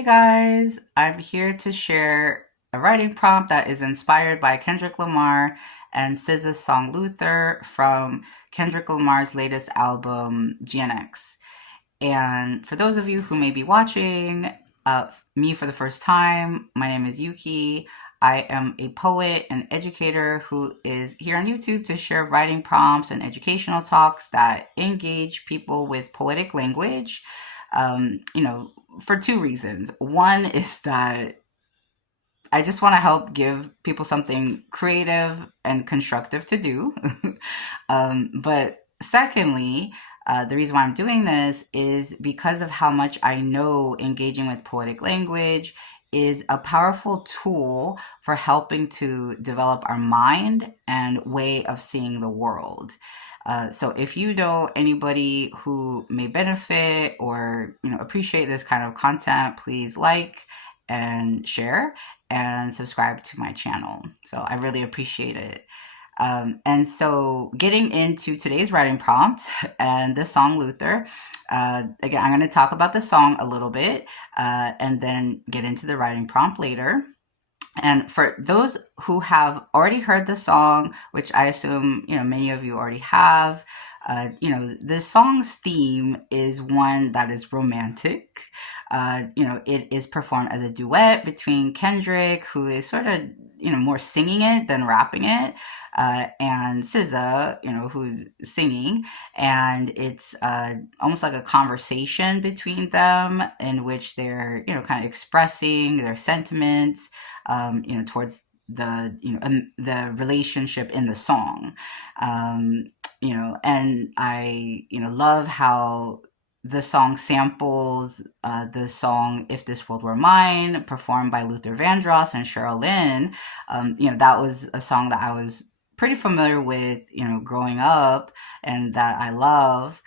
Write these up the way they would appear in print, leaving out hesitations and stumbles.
Hey guys, I'm here to share a writing prompt that is inspired by Kendrick Lamar and SZA's song Luther from Kendrick Lamar's latest album, GNX. And for those of you who may be watching me for the first time, my name is Yuki. I am a poet and educator who is here on YouTube to share writing prompts and educational talks that engage people with poetic language. For two reasons. One is that I just want to help give people something creative and constructive to do. But secondly, the reason why I'm doing this is because of how much I know engaging with poetic language is a powerful tool for helping to develop our mind and way of seeing the world. So if you know anybody who may benefit or appreciate this kind of content, please like and share and subscribe to my channel. So I really appreciate it. And so getting into today's writing prompt and the song Luther, again, I'm going to talk about the song a little bit and then get into the writing prompt later. And for those who have already heard the song, which I assume many of you already have, the song's theme is one that is romantic. It is performed as a duet between Kendrick, who is sort of more singing it than rapping it, and SZA, who's singing, and it's almost like a conversation between them in which they're kind of expressing their sentiments, towards the relationship in the song. And I love how the song samples the song "If This World Were Mine," performed by Luther Vandross and Cheryl Lynn. That was a song that I was pretty familiar with, growing up, and that I love,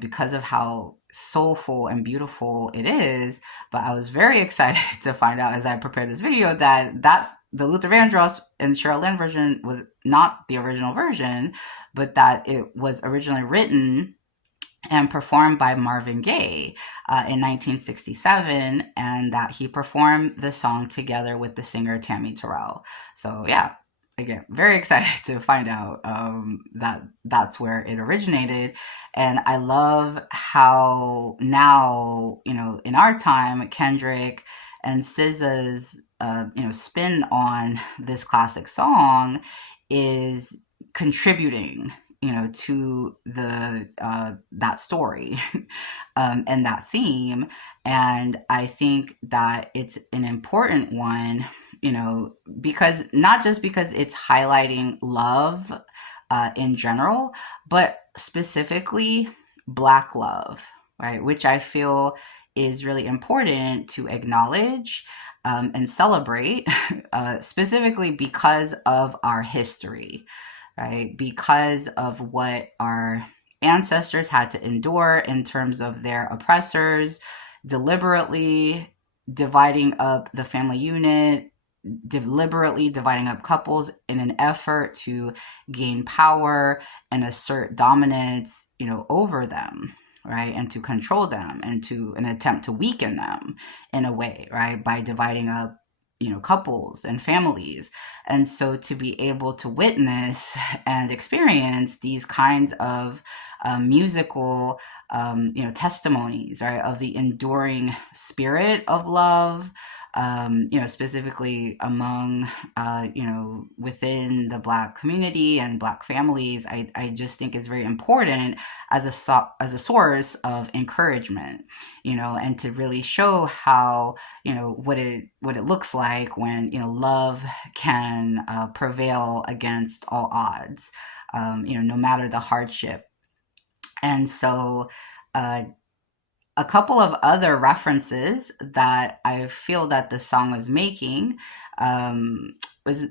because of how soulful and beautiful it is. But I was very excited to find out as I prepared this video that that's the Luther Vandross and Cheryl Lynn version was not the original version, but that it was originally written and performed by Marvin Gaye in 1967, and that he performed the song together with the singer Tammy Terrell. So yeah, again, very excited to find out that that's where it originated. And I love how now, in our time, Kendrick and SZA's spin on this classic song is contributing to the that story and that theme. And I think that it's an important one, because not just because it's highlighting love in general, but specifically Black love, right? Which I feel is really important to acknowledge and celebrate, specifically because of our history, right? Because of what our ancestors had to endure in terms of their oppressors, deliberately dividing up the family unit, deliberately dividing up couples in an effort to gain power and assert dominance, over them, right? And to control them and to an attempt to weaken them in a way, right? By dividing up couples and families. And so to be able to witness and experience these kinds of musical testimonies, right, of the enduring spirit of love, specifically among within the Black community and Black families, I just think is very important as a source of encouragement, and to really show how what it looks like when love can prevail against all odds, no matter the hardship. And so a couple of other references that I feel that the song was making was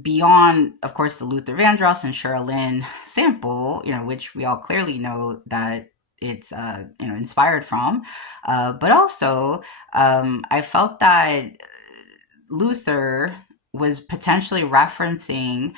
beyond, of course, the Luther Vandross and Cheryl Lynn sample, which we all clearly know that it's inspired from, but also I felt that Luther was potentially referencing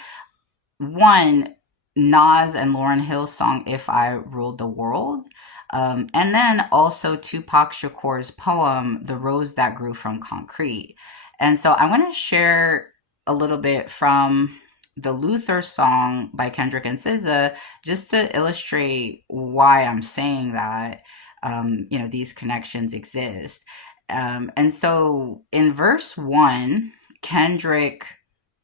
one Nas and Lauryn Hill's song "If I Ruled the World," And then also Tupac Shakur's poem, The Rose That Grew from Concrete. And so I want to share a little bit from the Luther song by Kendrick and SZA, just to illustrate why I'm saying that, these connections exist. And so in verse one, Kendrick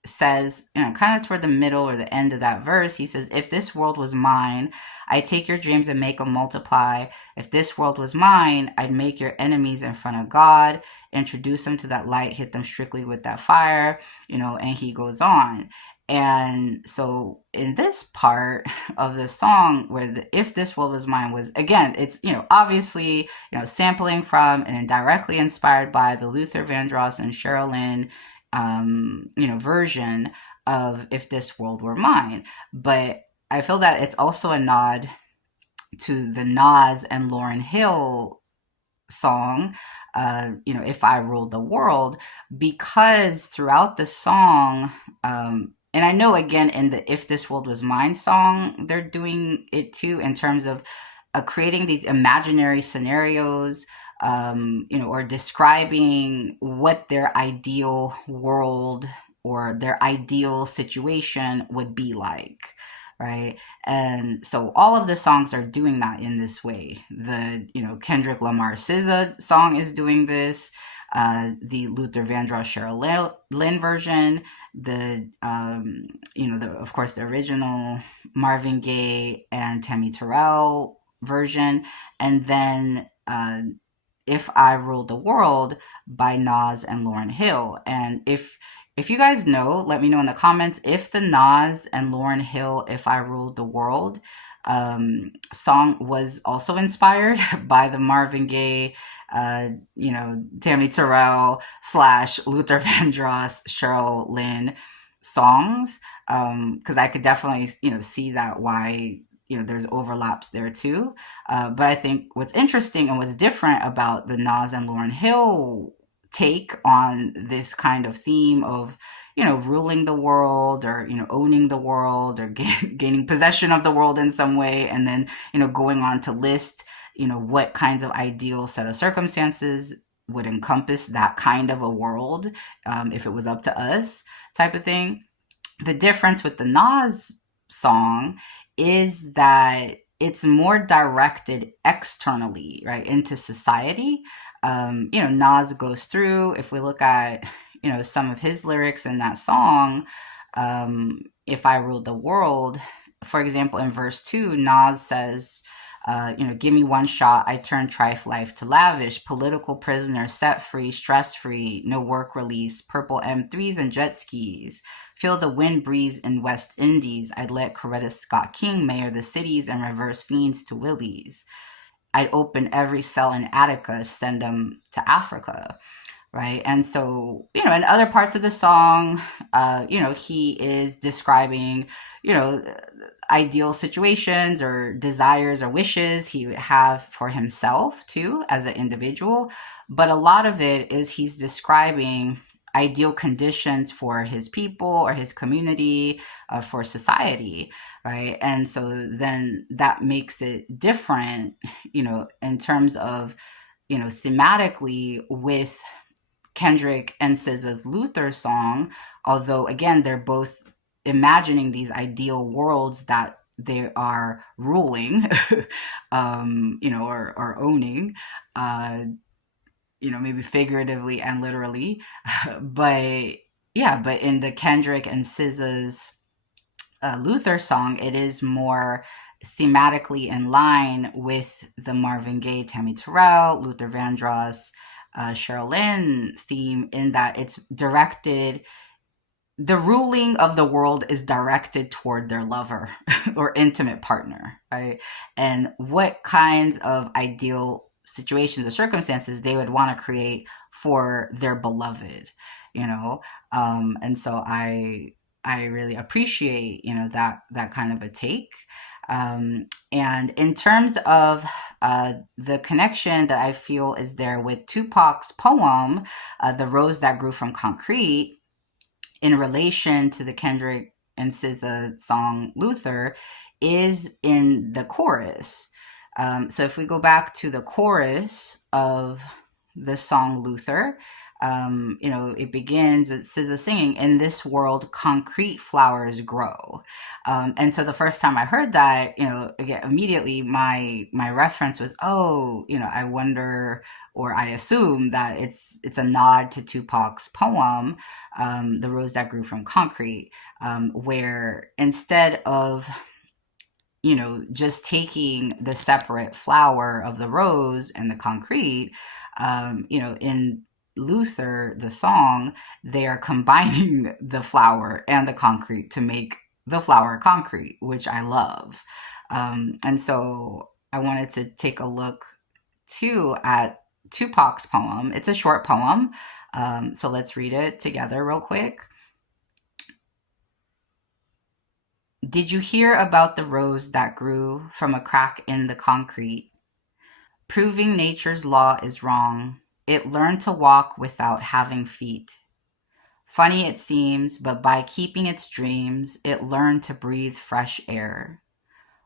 says, kind of toward the middle or the end of that verse, he says, if this world was mine, I'd take your dreams and make them multiply. If this world was mine, I'd make your enemies in front of God, introduce them to that light, hit them strictly with that fire, and he goes on. And so in this part of the song where if this world was mine was, again, it's, obviously, sampling from and directly inspired by the Luther Vandross and Cheryl Lynn, version of If This World Were Mine. But I feel that it's also a nod to the Nas and Lauryn Hill song, If I Ruled the World, because throughout the song, and I know again in the If This World Was Mine song, they're doing it too in terms of creating these imaginary scenarios, or describing what their ideal world or their ideal situation would be like, right? And so all of the songs are doing that in this way. The Kendrick Lamar SZA song is doing this. The Luther Vandross Cheryl Lynn version, of course the original Marvin Gaye and Tammy Terrell version, and then If I Ruled the World by Nas and Lauryn Hill. And if you guys know, let me know in the comments if the Nas and Lauryn Hill If I Ruled the World song was also inspired by the Marvin Gaye, Tammy Terrell / Luther Vandross, Cheryl Lynn songs. Because I could definitely, see that why there's overlaps there too. But I think what's interesting and what's different about the Nas and Lauryn Hill take on this kind of theme of, ruling the world or, owning the world or gaining possession of the world in some way. And then, going on to list, what kinds of ideal set of circumstances would encompass that kind of a world, if it was up to us type of thing. The difference with the Nas song is that it's more directed externally, right, into society. Nas goes through, if we look at, some of his lyrics in that song, If I Ruled the World, for example, in verse 2, Nas says, give me one shot, I turn trife life to lavish, political prisoner set free, stress free, no work release, purple M3s and jet skis. Feel the wind breeze in West Indies. I'd let Coretta Scott King mayor the cities and reverse fiends to willies. I'd open every cell in Attica, send them to Africa, right? And so, in other parts of the song, he is describing, ideal situations or desires or wishes he would have for himself too as an individual. But a lot of it is he's describing ideal conditions for his people or his community, for society, right? And so then that makes it different, in terms of, thematically with Kendrick and SZA's Luther song, although again, they're both imagining these ideal worlds that they are ruling, or owning, maybe figuratively and literally. But yeah, but in the Kendrick and SZA's Luther song, it is more thematically in line with the Marvin Gaye, Tammy Terrell, Luther Vandross, Cheryl Lynn theme, in that it's directed, the ruling of the world is directed toward their lover or intimate partner, right? And what kinds of ideal situations or circumstances they would want to create for their beloved, and so I really appreciate, that kind of a take. And in terms of the connection that I feel is there with Tupac's poem, The Rose That Grew from Concrete, in relation to the Kendrick and SZA song Luther, is in the chorus. So if we go back to the chorus of the song Luther, it begins with SZA singing, "In this world, concrete flowers grow." And so the first time I heard that, again, immediately my reference was, oh, I wonder, or I assume that it's a nod to Tupac's poem, "The Rose That Grew from Concrete," where instead of just taking the separate flower of the rose and the concrete, in Luther, the song, they are combining the flower and the concrete to make the flower concrete, which I love. And so I wanted to take a look too at Tupac's poem. It's a short poem. So let's read it together real quick. "Did you hear about the rose that grew from a crack in the concrete? Proving nature's law is wrong. It learned to walk without having feet. Funny it seems, but by keeping its dreams, it learned to breathe fresh air.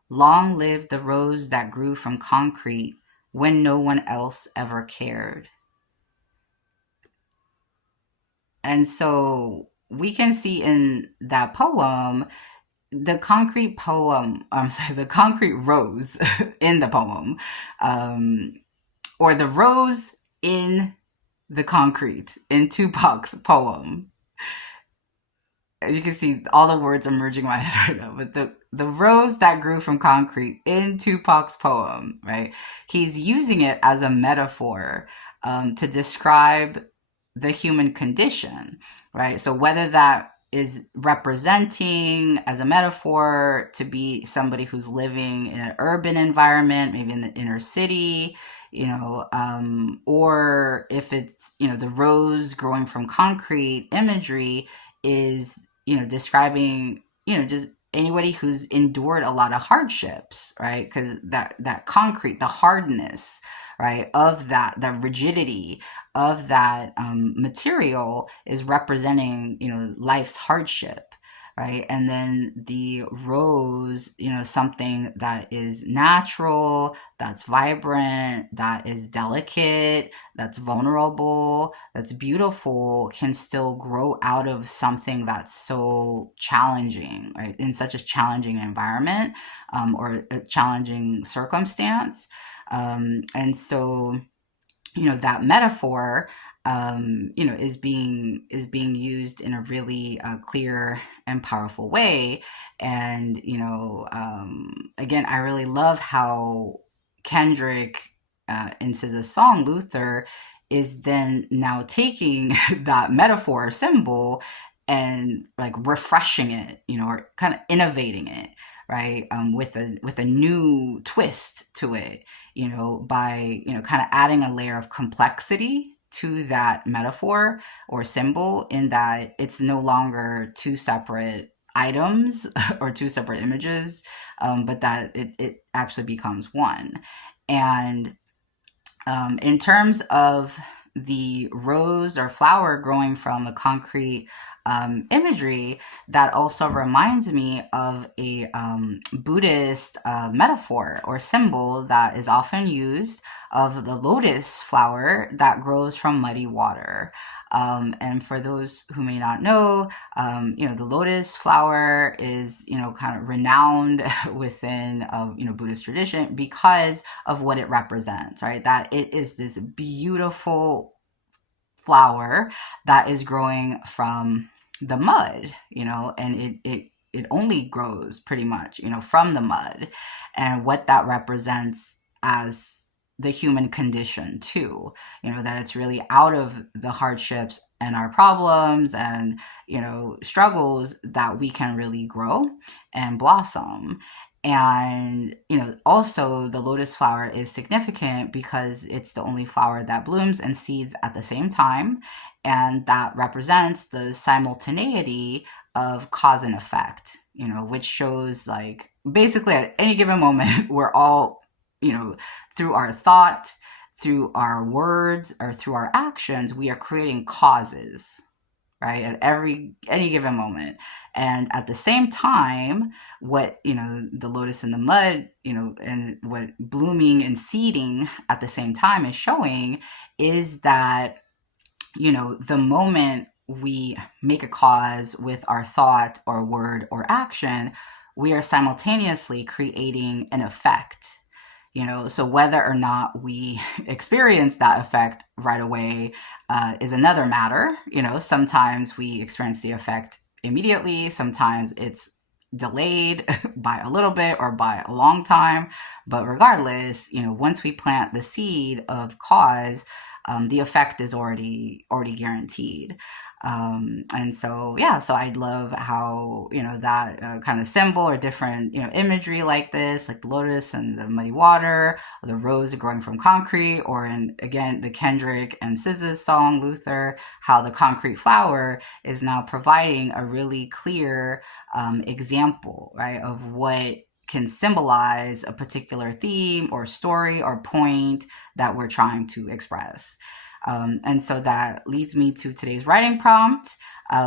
Long live the rose that grew from concrete when no one else ever cared." And so we can see in that poem the concrete rose in the poem, um, or the rose in the concrete in Tupac's poem. As you can see, all the words are merging in my head right now, but the rose that grew from concrete in Tupac's poem, right? He's using it as a metaphor, to describe the human condition, right? So whether that is representing as a metaphor to be somebody who's living in an urban environment, maybe in the inner city, or if it's, the rose growing from concrete imagery is, describing, just anybody who's endured a lot of hardships, right? Because that concrete, the hardness, right, of that rigidity of that material is representing, life's hardship, right? And then the rose, something that is natural, that's vibrant, that is delicate, that's vulnerable, that's beautiful, can still grow out of something that's so challenging, right? In such a challenging environment, or a challenging circumstance. And so, that metaphor, is being used in a really clear and powerful way. And again, I really love how Kendrick, in SZA's song Luther, is then now taking that metaphor symbol and like refreshing it, or kind of innovating it, right, with a new twist to it, by kind of adding a layer of complexity to that metaphor or symbol, in that it's no longer two separate items or two separate images, but that it actually becomes one. And in terms of the rose or flower growing from the concrete imagery, that also reminds me of a Buddhist metaphor or symbol that is often used, of the lotus flower that grows from muddy water. And for those who may not know, the lotus flower is, kind of renowned within, Buddhist tradition because of what it represents, right? That it is this beautiful flower that is growing from the mud, and it only grows pretty much, from the mud, and what that represents as the human condition too, that it's really out of the hardships and our problems and, struggles that we can really grow and blossom. And, also the lotus flower is significant because it's the only flower that blooms and seeds at the same time. And that represents the simultaneity of cause and effect, which shows like basically at any given moment, we're all, through our thought, through our words, or through our actions, we are creating causes, right? At any given moment. And at the same time, what, the lotus in the mud, and what blooming and seeding at the same time is showing is that, the moment we make a cause with our thought or word or action, we are simultaneously creating an effect. So whether or not we experience that effect right away is another matter. Sometimes we experience the effect immediately. Sometimes it's delayed by a little bit or by a long time. But regardless, once we plant the seed of cause, the effect is already guaranteed. And so, yeah, so I love how, that kind of symbol or different, imagery like this, like the lotus and the muddy water, or the rose growing from concrete, or in, again, the Kendrick and SZA song, Luther, how the concrete flower is now providing a really clear example, right, of what can symbolize a particular theme or story or point that we're trying to express. And so that leads me to today's writing prompt,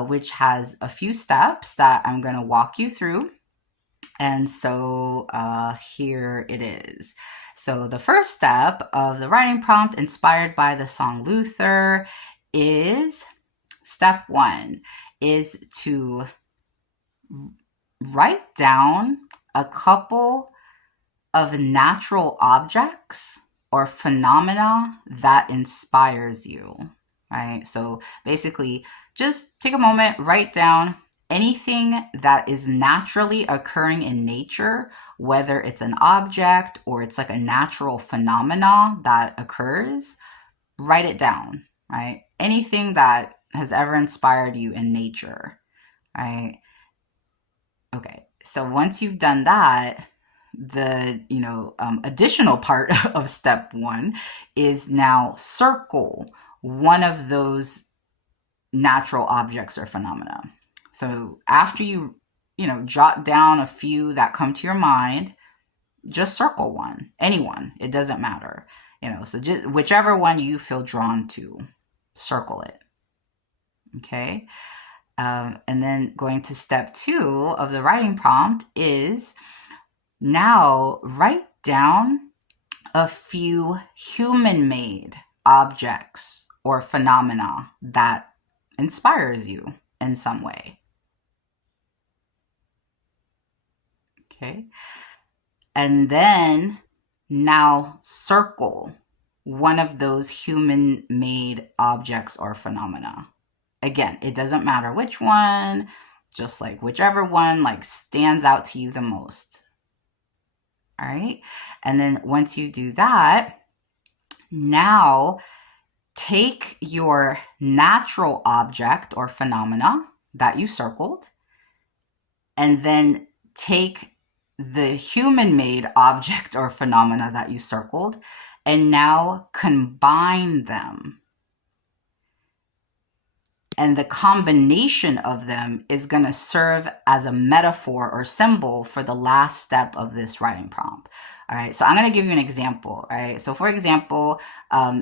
which has a few steps that I'm going to walk you through. And so here it is. So the first step of the writing prompt, inspired by the song Luther, is step 1 is to write down a couple of natural objects or phenomena that inspires you, right? So basically, just take a moment, write down anything that is naturally occurring in nature, whether it's an object or it's like a natural phenomena that occurs, write it down, right? Anything that has ever inspired you in nature, right? Okay, so once you've done that, the additional part of step 1 is now circle one of those natural objects or phenomena. So after you jot down a few that come to your mind, just circle one, anyone, it doesn't matter. So just whichever one you feel drawn to, circle it. Okay. And then going to step 2 of the writing prompt is now write down a few human-made objects or phenomena that inspires you in some way. Okay. And then now circle one of those human-made objects or phenomena. Again, it doesn't matter which one, just like whichever one stands out to you the most. All right. And then once you do that, now take your natural object or phenomena that you circled, and then take the human-made object or phenomena that you circled, and now combine them. And the combination of them is going to serve as a metaphor or symbol for the last step of this writing prompt. All right, so I'm going to give you an example. All right, so for example,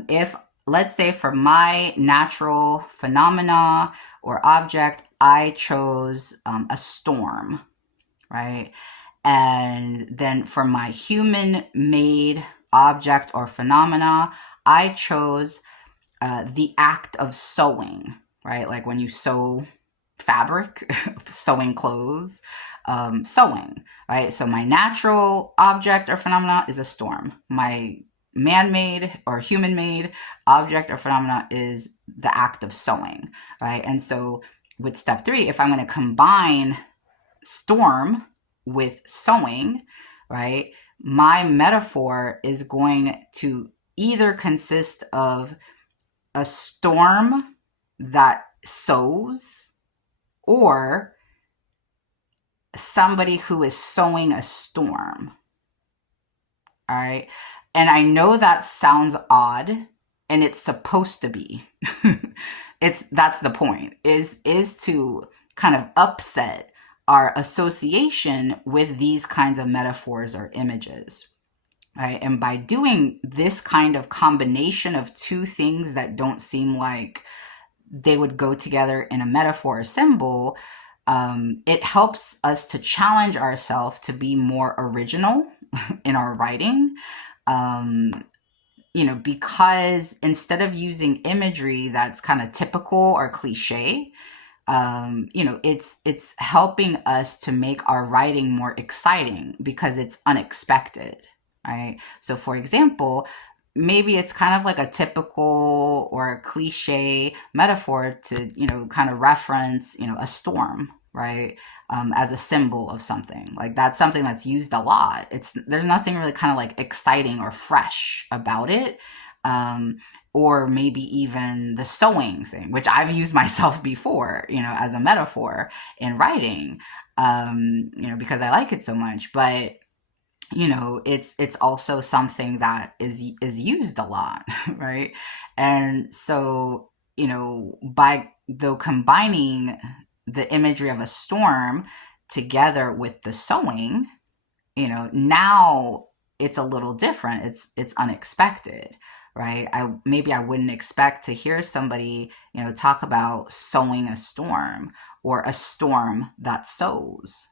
if let's say for my natural phenomena or object, I chose a storm, right? And then for my human-made object or phenomena, I chose the act of sewing, right? Like when you sew fabric, sewing clothes, sewing, right? So my natural object or phenomena is a storm. My man-made or human-made object or phenomena is the act of sewing, right? And so with step 3, if I'm going to combine storm with sewing, right, my metaphor is going to either consist of a storm that sews or somebody who is sewing a storm. All right. And I know that sounds odd, and it's supposed to be. That's the point, is to kind of upset our association with these kinds of metaphors or images. Right? And by doing this kind of combination of two things that don't seem like they would go together in a metaphor or symbol, it helps us to challenge ourselves to be more original in our writing. Um, because instead of using imagery that's kind of typical or cliche, it's helping us to make our writing more exciting because it's unexpected, right? So, for example, maybe it's kind of like a typical or a cliche metaphor to, kind of reference, a storm, right? As a symbol of something. Like that's something that's used a lot. There's nothing really kind of like exciting or fresh about it. Um, or maybe even the sewing thing, which I've used myself before, as a metaphor in writing, because I like it so much. But it's also something that is used a lot, right? And so, by though combining the imagery of a storm together with the sewing, now it's a little different. It's unexpected, right? I wouldn't expect to hear somebody, talk about sowing a storm or a storm that sows,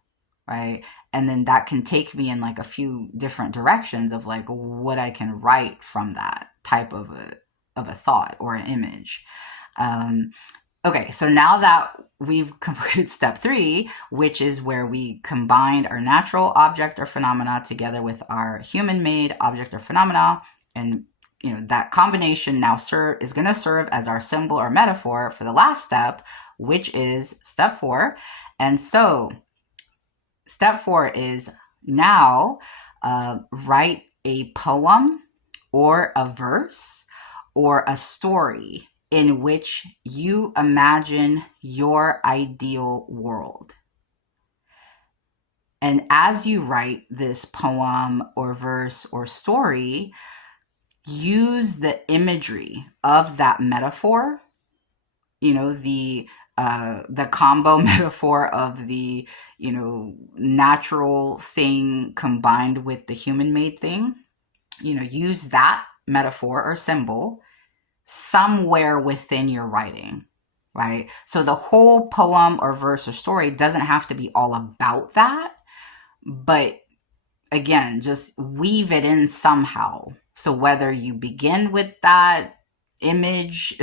right? And then that can take me in like a few different directions of like what I can write from that type of a thought or an image. Okay, so now that we've completed step 3, which is where we combined our natural object or phenomena together with our human-made object or phenomena, and that combination now is going to serve as our symbol or metaphor for the last step, which is step 4. And so step 4 is now write a poem or a verse or a story in which you imagine your ideal world. And as you write this poem or verse or story, use the imagery of that metaphor, the combo metaphor of the, natural thing combined with the human-made thing. Use that metaphor or symbol somewhere within your writing, right? So the whole poem or verse or story doesn't have to be all about that, but again, just weave it in somehow. So whether you begin with that image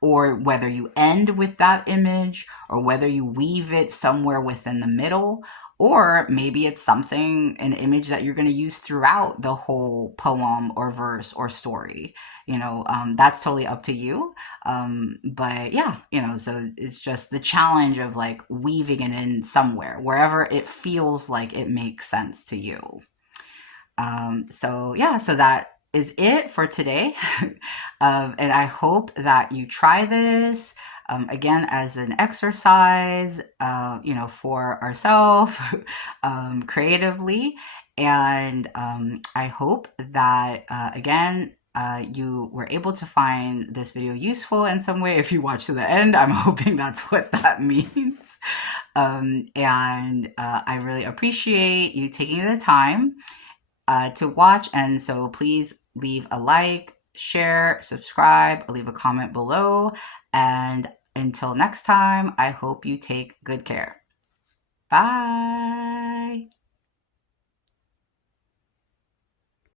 or whether you end with that image or whether you weave it somewhere within the middle, or maybe it's an image that you're going to use throughout the whole poem or verse or story. That's totally up to you. But yeah, so it's just the challenge of like weaving it in somewhere, wherever it feels like it makes sense to you. So that is it for today. And I hope that you try this, again, as an exercise, for ourselves, creatively. And I hope that, again, you were able to find this video useful in some way. If you watch to the end, I'm hoping that's what that means. And I really appreciate you taking the time to watch. And so please leave a like, share, subscribe, leave a comment below. And until next time, I hope you take good care. Bye.